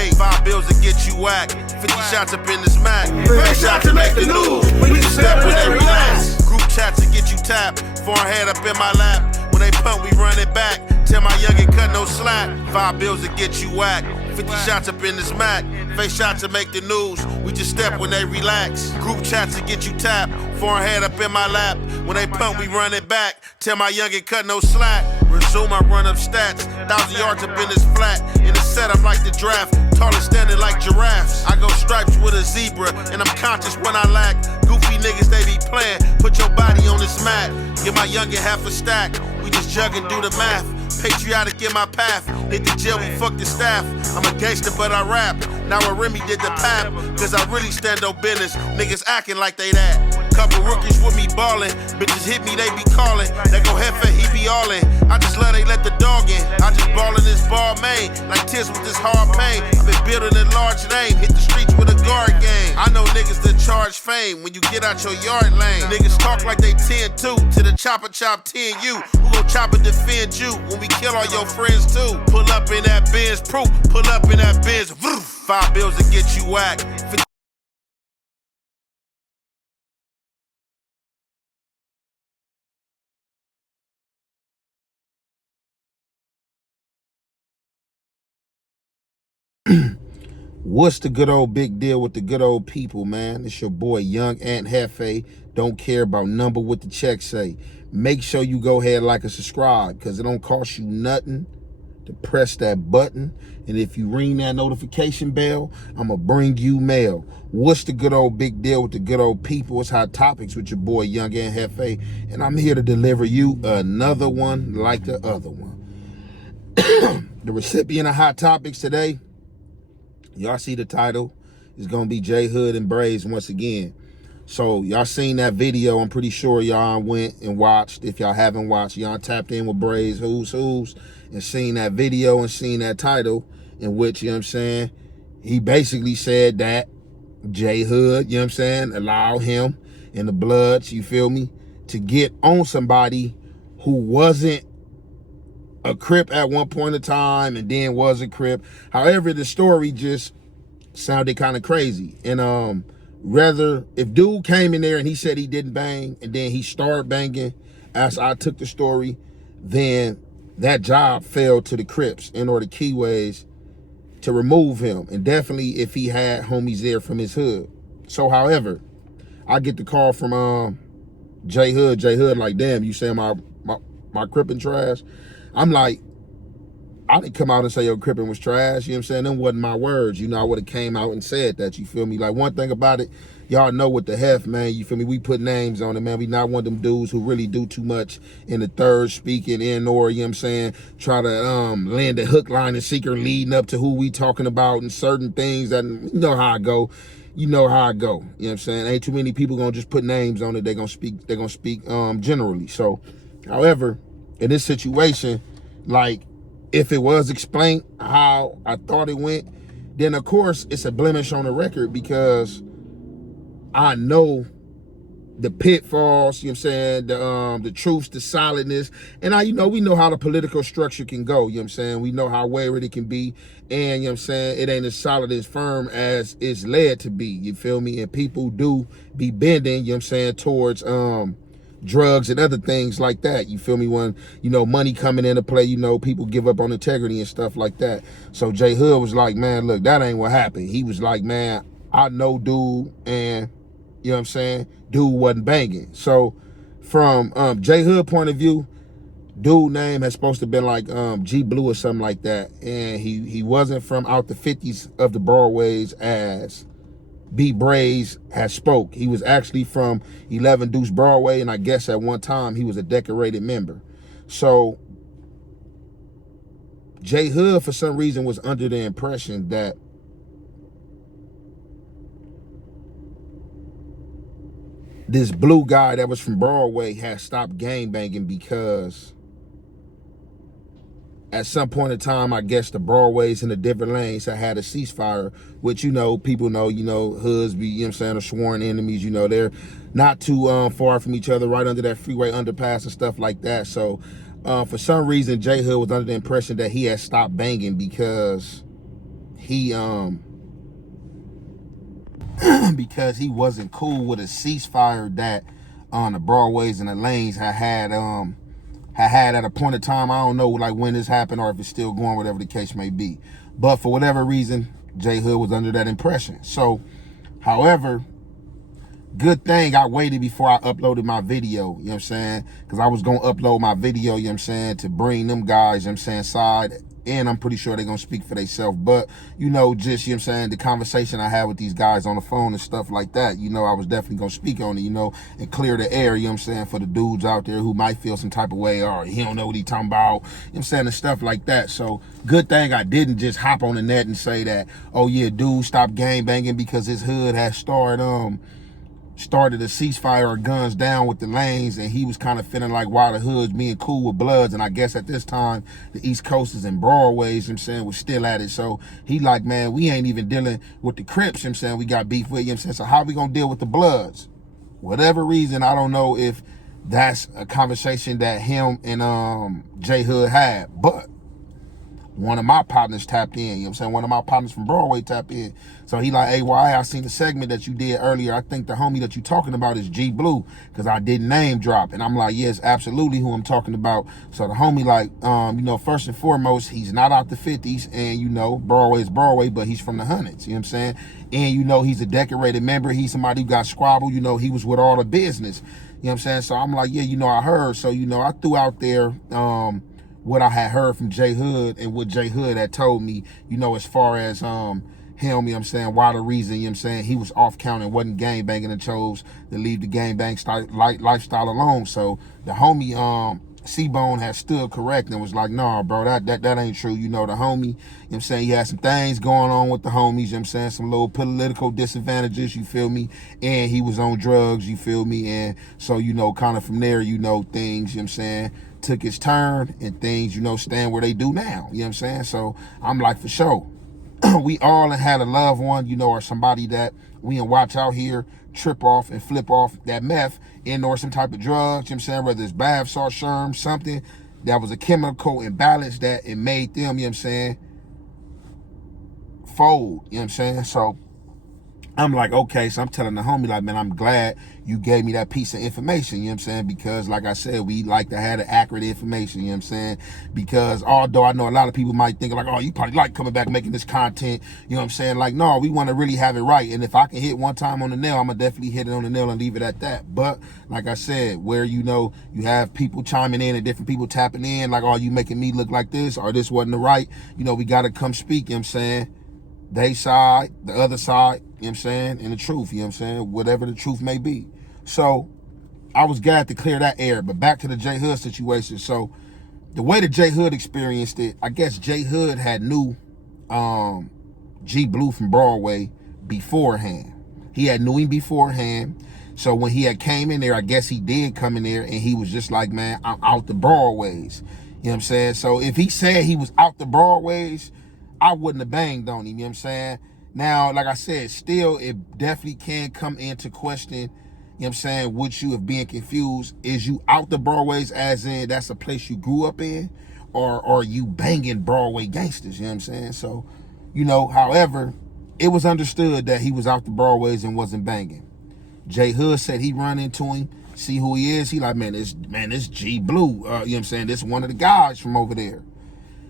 made. 5 bills to get you whacked. 50 shots up in this Mac. Face shot to make the news. We just step when they relax. Group chat to get you tapped. Foreign head up in my lap. When they punt, we run it back. Tell my youngin' cut no slack. 5 bills to get you whacked. 50 shots up in this Mac. Face shot to make the news. We just step when they relax. Group chats to get you tapped. Foreign head up in my lap. When they punt, we run it back. Tell my youngin' cut no slack. Resume, I run up stats. 1,000 yards up in this flat. In the setup like the draft. Taller standing like giraffes. I go stripes with a zebra. And I'm conscious when I lack. Goofy niggas, they be playing. Put your body on this mat. Give my youngin' half a stack. We just jug and do the math. Patriotic in my path. Hit the jail, we fuck the staff. I'm a gangster, but I rap. Now a Remy did the pap. Cause I really stand on business. Niggas acting like they that. Couple rookies with me ballin'. Bitches hit me, they be calling. They go head for he be all in. I just love they let the dog in. I just ballin' this ball main. Like tears with this hard pain. I been building a large name. Hit the streets with a guard game. I know niggas that charge fame when you get out your yard lane. Niggas talk like they 10-2. To the chopper chop 10 you. Who gon' chop and defend you when we kill all your friends too? Pull up in that Benz proof. Pull up in that Benz. 5 bills to get you whacked. What's the good old big deal with the good old people, man? It's your boy, Young Ant Hefe. Don't care about number what the check say. Make sure you go ahead, like and subscribe, because it don't cost you nothing to press that button. And if you ring that notification bell, I'm going to bring you mail. What's the good old big deal with the good old people? It's Hot Topics with your boy, Young Ant Hefe. And I'm here to deliver you another one like the other one. The recipient of Hot Topics today, y'all see the title, is going to be J Hood and Braze once again. So y'all seen that video. I'm pretty sure y'all went and watched. If y'all haven't watched, y'all tapped in with Braze Who's and seen that video and seen that title, in which, you know what I'm saying, he basically said that J Hood, you know what I'm saying, allow him and the Bloods, you feel me, to get on somebody who wasn't a Crip at one point in time and then was a Crip. However, the story just sounded kind of crazy. And rather, if dude came in there and he said he didn't bang and then he started banging as I took the story, then that job fell to the Crips in order key ways to remove him. And definitely if he had homies there from his hood. So however, I get the call from J Hood. J Hood like, damn, you saying my Crippin' trash? I'm like, I didn't come out and say your Crippin' was trash, you know what I'm saying? Them wasn't my words, you know, I would have came out and said that, you feel me? Like, one thing about it, y'all know what the hef, man, you feel me? We put names on it, man. We not one of them dudes who really do too much in the third speaking in or, you know what I'm saying, try to land a hook, line, and sinker leading up to who we talking about and certain things that, you know how I go. You know how I go, you know what I'm saying? Ain't too many people gonna just put names on it. They're gonna speak generally. So, however, in this situation, like, if it was explained how I thought it went, then of course it's a blemish on the record because I know the pitfalls, you know what I'm saying, the truths, the solidness, and we know how the political structure can go, you know what I'm saying? We know how wayward it can be, and you know what I'm saying, it ain't as solid as firm as it's led to be, you feel me? And people do be bending, you know what I'm saying, towards drugs and other things like that, you feel me? When, you know, money coming into play, you know, people give up on integrity and stuff like that. So J Hood was like, man, look, that ain't what happened. He was like, man, I know dude, and you know what I'm saying, dude wasn't banging. So from J Hood point of view, dude name has supposed to have been like G Blue or something like that, and he wasn't from out the 50s of the Broadways as B Braze has spoke. He was actually from 11 Deuce Broadway, and I guess at one time he was a decorated member. So J Hood, for some reason, was under the impression that this blue guy that was from Broadway had stopped gangbanging because at some point in time, I guess the Broadways and the different lanes had a ceasefire, which, you know, people know, you know, hoods be, you know what I'm saying, are sworn enemies, you know, they're not too far from each other, right under that freeway underpass and stuff like that. So for some reason, J Hood was under the impression that he had stopped banging because he because he wasn't cool with a ceasefire that on the Broadways and the lanes had at a point of time. I don't know like when this happened or if it's still going, whatever the case may be. But for whatever reason, J Hood was under that impression. So, however, good thing I waited before I uploaded my video, you know what I'm saying? Because I was going to upload my video, you know what I'm saying, to bring them guys, you know what I'm saying, side. And I'm pretty sure they're going to speak for themselves. But, you know, just, you know what I'm saying, the conversation I had with these guys on the phone and stuff like that, you know, I was definitely going to speak on it, you know, and clear the air, you know what I'm saying, for the dudes out there who might feel some type of way or he don't know what he talking about, you know what I'm saying, and stuff like that. So, good thing I didn't just hop on the net and say that, oh, yeah, dude, stop gang banging because his hood has started a ceasefire or guns down with the lanes, and he was kind of feeling like why the hood's being cool with Bloods. And I guess at this time the East Coasters and Broadways, you know what I'm saying, was still at it. So he like, man, we ain't even dealing with the Crips, you know what I'm saying, we got beef with, you know what I'm saying, so how we gonna deal with the Bloods? Whatever reason, I don't know if that's a conversation that him and J Hood had, but one of my partners tapped in, you know what I'm saying? One of my partners from Broadway tapped in. So he like, hey, why I seen the segment that you did earlier. I think the homie that you talking about is G Blue, because I didn't name drop. And I'm like, yes, absolutely who I'm talking about. So the homie like, you know, first and foremost, he's not out the 50s, and you know, Broadway is Broadway, but he's from the hundreds, you know what I'm saying? And you know, he's a decorated member. He's somebody who got squabbled, you know, he was with all the business, you know what I'm saying? So I'm like, yeah, you know, I heard. So, you know, I threw out there, what I had heard from J Hood and what J Hood had told me, you know, as far as him, you know what I'm saying, why the reason, you know what I'm saying, he was off count and wasn't gang banging and chose to leave the gang bang lifestyle alone. So the homie C-Bone had stood correct and was like, nah, bro, that ain't true. You know, the homie, you know what I'm saying, he had some things going on with the homies, you know what I'm saying, some little political disadvantages, you feel me, and he was on drugs, you feel me, and so, you know, kind of from there, you know, things, you know what I'm saying, took its turn and things, you know, stand where they do now, you know what I'm saying? So I'm like, for sure, we all had a loved one, you know, or somebody that we can watch out here trip off and flip off that meth and or some type of drugs, you know what I'm saying, whether it's bath salt, sherm, something that was a chemical imbalance that it made them, you know what I'm saying, fold, you know what I'm saying? So I'm like, okay, so I'm telling the homie, like, man, I'm glad you gave me that piece of information, you know what I'm saying? Because, like I said, we like to have the accurate information, you know what I'm saying? Because although I know a lot of people might think, like, oh, you probably like coming back making this content, you know what I'm saying? Like, no, we want to really have it right. And if I can hit one time on the nail, I'm going to definitely hit it on the nail and leave it at that. But, like I said, where, you know, you have people chiming in and different people tapping in, like, oh, you making me look like this, or this wasn't the right, you know, we got to come speak, you know what I'm saying? They side, the other side, you know what I'm saying, and the truth, you know what I'm saying, whatever the truth may be. So I was glad to clear that air. But back to the J Hood situation. So the way that J Hood experienced it, I guess J Hood had knew G Blue from Broadway beforehand. He had knew him beforehand. So when he had came in there, I guess he did come in there and he was just like, man, I'm out the Broadways. You know what I'm saying? So if he said he was out the Broadways, I wouldn't have banged on him, you know what I'm saying? Now, like I said, still, it definitely can come into question, you know what I'm saying, with you of being confused. Is you out the Broadways as in that's a place you grew up in? Or are you banging Broadway gangsters, you know what I'm saying? So, you know, however, it was understood that he was out the Broadways and wasn't banging. J Hood said he run into him, see who he is. He like, man, this G Blue, you know what I'm saying? This one of the guys from over there.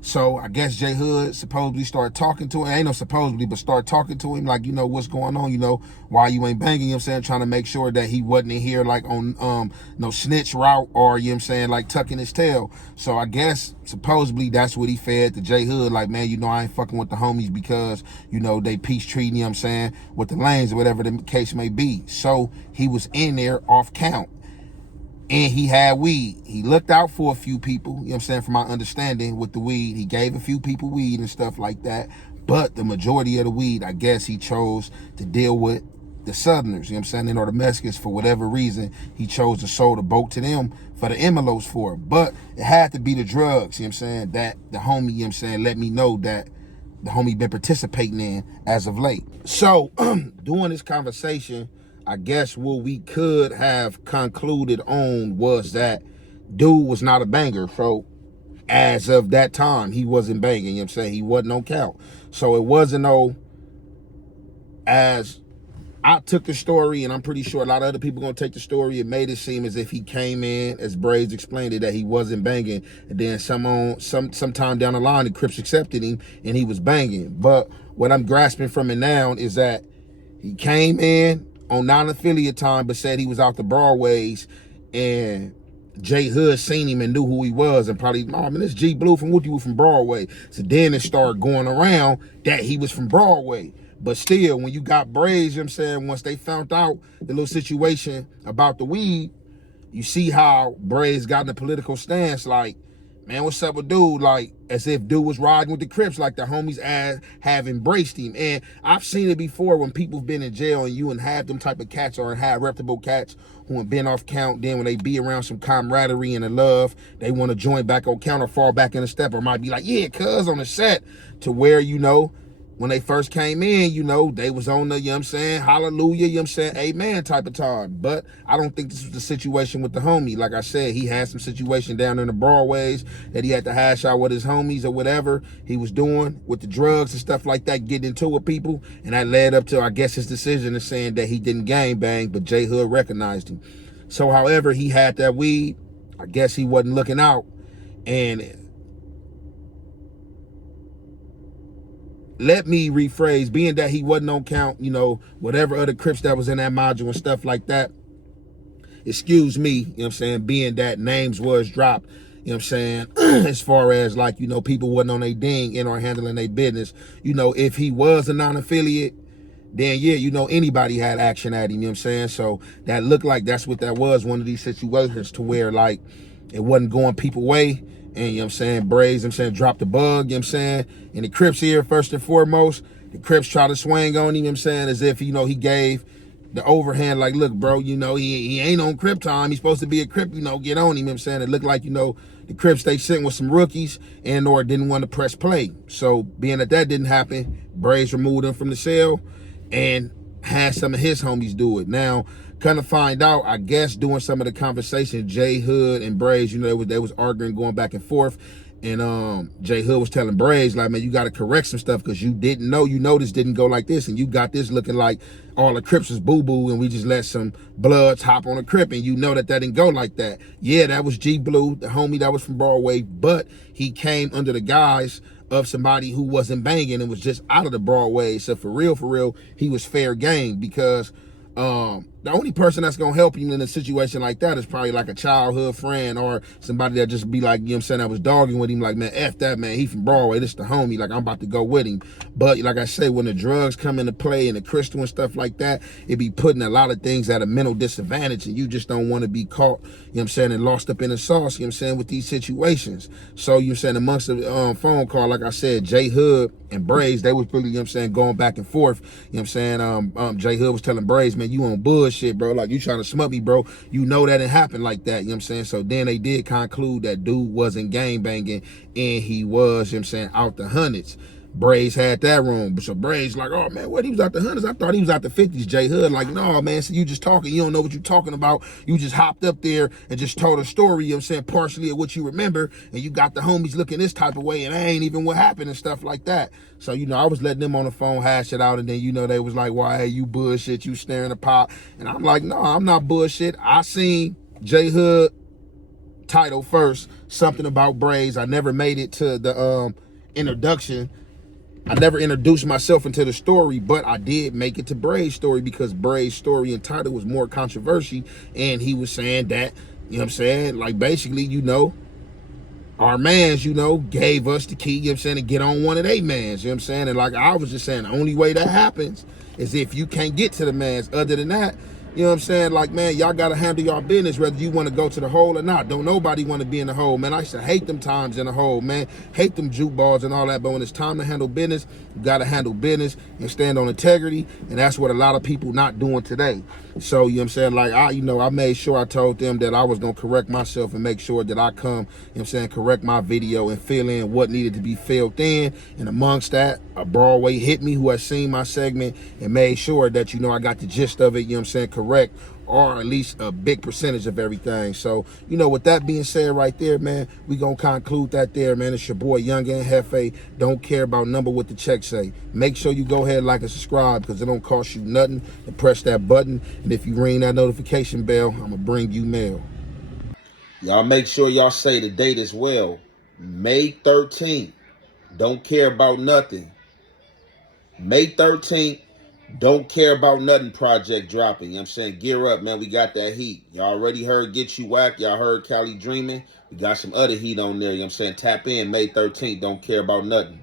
So I guess J Hood supposedly started talking to him. Ain't no supposedly, but started talking to him like, you know, what's going on, you know, why you ain't banging, you know what I'm saying, trying to make sure that he wasn't in here like on no snitch route or, you know what I'm saying, like tucking his tail. So I guess supposedly that's what he fed to J Hood, like, man, you know, I ain't fucking with the homies because, you know, they peace treating, you know what I'm saying, with the lanes or whatever the case may be. So he was in there off count. And he had weed. He looked out for a few people, you know what I'm saying, from my understanding with the weed. He gave a few people weed and stuff like that. But the majority of the weed, I guess he chose to deal with the Southerners, you know what I'm saying, or the Mexicans for whatever reason. He chose to sold a boat to them for the envelopes for it. But it had to be the drugs, you know what I'm saying, that the homie, you know what I'm saying, let me know that the homie been participating in as of late. So, during this conversation, I guess what we could have concluded on was that dude was not a banger. So as of that time, he wasn't banging, you know what I'm saying? He wasn't on count. So it wasn't no, as I took the story, and I'm pretty sure a lot of other people gonna take the story, it made it seem as if he came in, as Braze explained it, that he wasn't banging, and then sometime down the line the Crips accepted him and he was banging. But what I'm grasping from it now is that he came in on non-affiliate time but said he was out the Broadways, and J Hood seen him and knew who he was, and probably, oh man, this G Blue from Wookie from Broadway. So then it started going around that he was from Broadway. But still, when you got Braze, you know what I'm saying, once they found out the little situation about the weed, you see how Braze got in a political stance, like, man, what's up with dude? Like, as if dude was riding with the Crips, like the homies have embraced him. And I've seen it before when people have been in jail and you and have them type of cats or have reputable cats who have been off count, then when they be around some camaraderie and a love, they want to join back on count or fall back in a step, or might be like, yeah, cuz on the set, to where, you know, when they first came in, you know, they was on the, you know what I'm saying, hallelujah, you know what I'm saying, amen type of time. But I don't think this was the situation with the homie. Like I said, he had some situation down in the Broadways that he had to hash out with his homies or whatever he was doing with the drugs and stuff like that, getting into it with people. And that led up to, I guess, his decision of saying that he didn't gang bang, but J Hood recognized him. So however he had that weed, I guess he wasn't looking out. And let me rephrase, being that he wasn't on count, you know, whatever other Crips that was in that module and stuff like that, excuse me, you know what I'm saying, being that names was dropped, you know what I'm saying, as far as like, you know, people wasn't on their ding and or handling their business, you know, if he was a non-affiliate, then yeah, you know, anybody had action at him, you know what I'm saying? So that looked like that's what that was, one of these situations to where like it wasn't going people's way. And you know what I'm saying, Braze, you know what I'm saying, dropped the bug, you know what I'm saying? And the Crips here, first and foremost, the Crips try to swing on him, you know what I'm saying, as if, you know, he gave the overhand, like, look, bro, you know, he ain't on Crip time. He's supposed to be a Crip, you know, get on him, you know what I'm saying? It looked like, you know, the Crips, they sitting with some rookies and or didn't want to press play. So being that didn't happen, Braze removed him from the cell and had some of his homies do it. Now, kind of find out, I guess, doing some of the conversation, J Hood and Braze, you know, they was arguing, going back and forth. And J Hood was telling Braze, like, man, you got to correct some stuff because you didn't know, you know, this didn't go like this. And you got this looking like all the Crips was boo-boo and we just let some bloods hop on a Crip. And you know that didn't go like that. Yeah, that was G Blue, the homie that was from Broadway, but he came under the guise of somebody who wasn't banging and was just out of the Broadway. So for real, he was fair game, because the only person that's gonna help you in a situation like that is probably like a childhood friend or somebody that just be like, you know what I'm saying, that was dogging with him, like, man, F that, man, he from Broadway, this the homie, like, I'm about to go with him. But like I say, when the drugs come into play and the crystal and stuff like that, it be putting a lot of things at a mental disadvantage, and you just don't want to be caught, you know what I'm saying, and lost up in the sauce, you know what I'm saying, with these situations. So you know what I'm saying, amongst the phone call, like I said, J Hood and Braze, they was really, you know what I'm saying, going back and forth, you know what I'm saying. J Hood was telling Braze, man, you on bullshit, bro, like, you trying to smut me, bro, you know that didn't happen like that, you know what I'm saying. So then they did conclude that dude wasn't gang banging and he was, you know what I'm saying, out the hundreds. Braze had that wrong. So Braze like, oh man, what, he was out the hundreds? I thought he was out the 50s. J Hood like, no man, so you just talking, you don't know what you're talking about. You just hopped up there and just told a story, you know what I'm saying, partially of what you remember, and you got the homies looking this type of way, and that ain't even what happened and stuff like that. So, you know, I was letting them on the phone hash it out, and then, you know, they was like, why, hey, you bullshit, you staring the pot. And I'm like, no, I'm not bullshit. I seen J Hood title first, something about Braze. I never made it to the introduction. I never introduced myself into the story, but I did make it to Braze's story, because Braze's story and title was more controversy, and he was saying that, you know what I'm saying, like, basically, you know, our mans, you know, gave us the key, you know what I'm saying, to get on one of they mans, you know what I'm saying. And like I was just saying, the only way that happens is if you can't get to the mans. Other than that, you know what I'm saying, like, man, y'all got to handle y'all business whether you want to go to the hole or not. Don't nobody want to be in the hole, man. I used to hate them times in the hole, man. Hate them juke balls and all that, but when it's time to handle business, you got to handle business and stand on integrity, and that's what a lot of people not doing today. So, you know what I'm saying, like, I made sure I told them that I was going to correct myself and make sure that I come, you know what I'm saying, correct my video and fill in what needed to be filled in. And amongst that, a Broadway hit me who has seen my segment and made sure that, you know, I got the gist of it, you know what I'm saying, correct, or at least a big percentage of everything. So, you know, with that being said right there, man, we gonna conclude that there, man. It's your boy Young and Hefe. Don't care about number what the check say. Make sure you go ahead, like and subscribe, because it don't cost you nothing, and press that button. And if you ring that notification bell, I'm gonna bring you mail. Y'all make sure y'all say the date as well. May 13th. Don't care about nothing. May 13th. Don't care about nothing project dropping. You know what I'm saying? Gear up, man. We got that heat. Y'all already heard Get You Whack. Y'all heard Cali Dreaming. We got some other heat on there. You know what I'm saying? Tap in May 13th. Don't care about nothing.